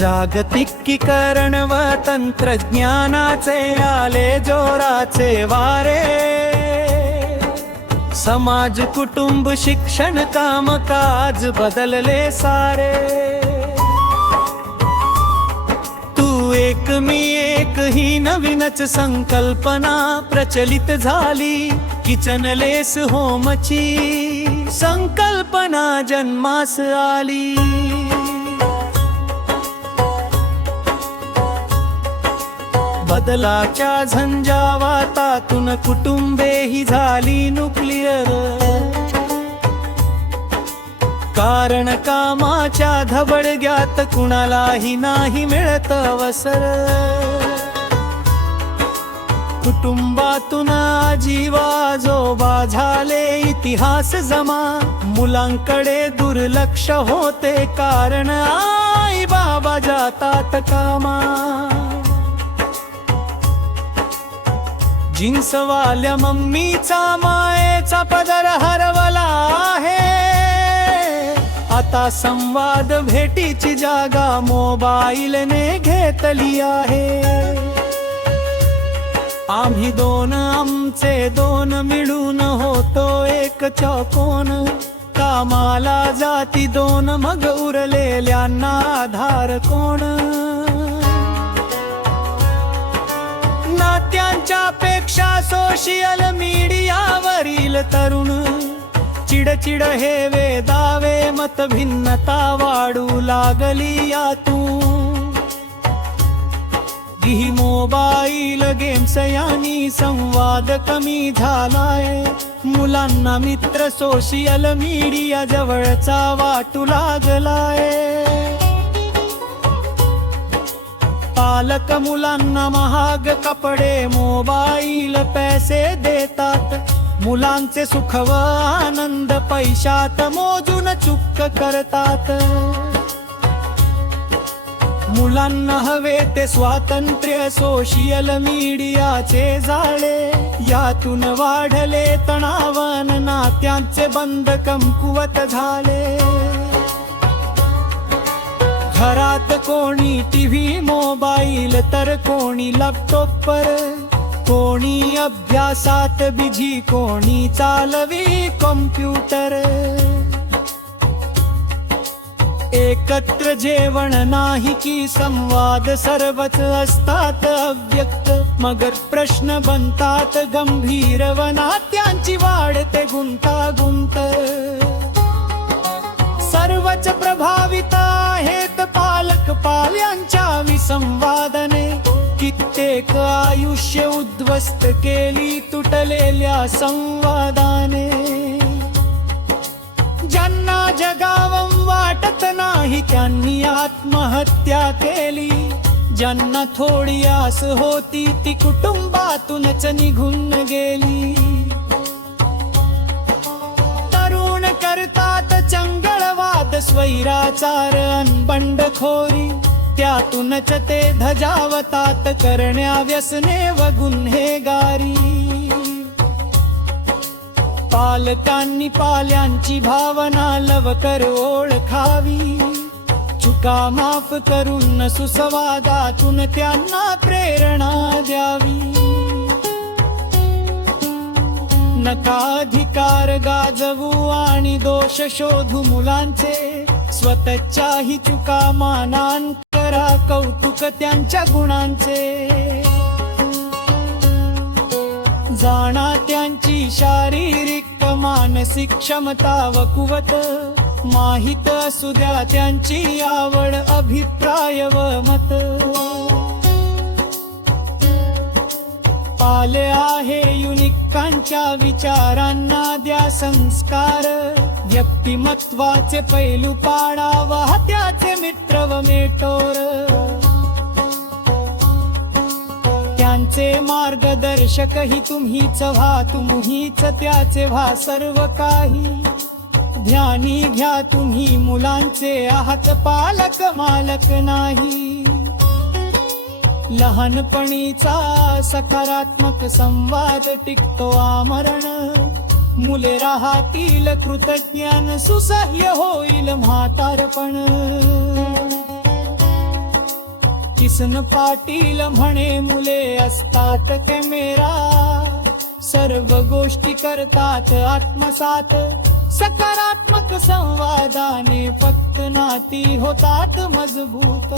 जागतिकीकरण व तंत्रज्ञानाचे आले जोराचे वारे, समाज कुटुंब शिक्षण कामकाज बदलले सारे। तू एक मी एक ही नवीनच संकल्पना प्रचलित झाली, किचनलेस होमची संकल्पना जन्मास आली। बदलाच्या झंझावातातून कुटुंबे ही झाली न्यूक्लिअर, कारण कामाच्या धबडग्यात कुणालाही नाही मिळत अवसर। कुटुंबातून आजीवा आजोबा झाले इतिहास जमा, मुलांकडे दुर्लक्ष होते कारण आई बाबा जातात कामा। जीन्सवाल्या मम्मीचा मायेचा पदर हरवला आहे, आता संवाद भेटीची जागा मोबाईलने घेतली आहे। आम्ही दोन आमचे दोन मिळून होतो एक चौकोन, कामाला जाती दोन मग उरलेल्यांना आधार कोण। नात्यांच्या पेक्षा सोशल मीडियावरील तरुण चिडचिड हे वेदावे, मतभिन्नता वाढू लागली यातून। ही मोबाईल गेम्स यांनी संवाद कमी झालाय, मुलांना मित्र सोशल मीडिया जवळचा वाटू लागलाय। पालक मुलांना महाग कपडे मोबाईल पैसे देतात, मुलांचे सुख व आनंद पैशात मोजून चुक करतात। मुलांना हवे ते स्वातंत्र्य सोशल मीडियाचे जाळे, यातून वाढले तणावन नात्यांचे बंध कमकुवत झाले। घरात कोणी टीव्ही मोबाईल तर कोणी लॅपटॉपवर, कोणी अभ्यासात बिझी कोणी चालवी कॉम्प्युटर। एकत्र जेवण नाही की संवाद सर्वच असतात अव्यक्त, मगर प्रश्न बनतात गंभीर व नात्यांची वाढते गुंतागुंत। सर्वच प्रभावित आहेत पालक पाल्यांच्या विसंवादाने, कित्येक आयुष्य उद्ध्वस्त केली तुटलेल्या संवादाने। ज्यांना जगावं वाटत नाही त्यांनी आत्महत्या केली, ज्यांना थोडी आस होती ती कुटुंबातूनच निघून गेली। तरुण करतात चंगळवाद स्वैराचार अन बंडखोरी, त्यातूनच ते धजावतात करण्या व्यसने व गुन्हेगारी। पालकांनी पाल्यांची भावना लवकर ओळखावी, चुका माफ करून सुसंवादातून त्यांना प्रेरणा द्यावी। नका अधिकार गाजवू आणि दोष शोधू मुलांचे, स्वतःच्याही चुका मानान करा कौतुक त्यांच्या गुणांचे। जाणा त्यांची शारीरिक मानसिक क्षमता व कुवत, माहित असू द्या त्यांची आवड अभिप्राय व मत। पाले आहे युनिकांच्या विचारांना द्या संस्कार, व्यक्तिमत्वाचे पैलू पाडावा त्याचे मित्र व मेटोर। त्यांचे मार्गदर्शकही तुम्हीच व्हा, तुम्हीच त्याचे व्हा सर्व काही। ध्यानी घ्या तुम्ही मुलांचे आहात पालक मालक नाही। लहानपणीचा सकारात्मक संवाद टिकतो आमरण, मुले राहतील कृतज्ञान सुसह्य होईल म्हातारपण। किसन पाटील म्हणे मुले असतात कॅमेरा, सर्व गोष्टी करतात आत्मसात, सकारात्मक संवादाने फक्त नाती होतात मजबूत.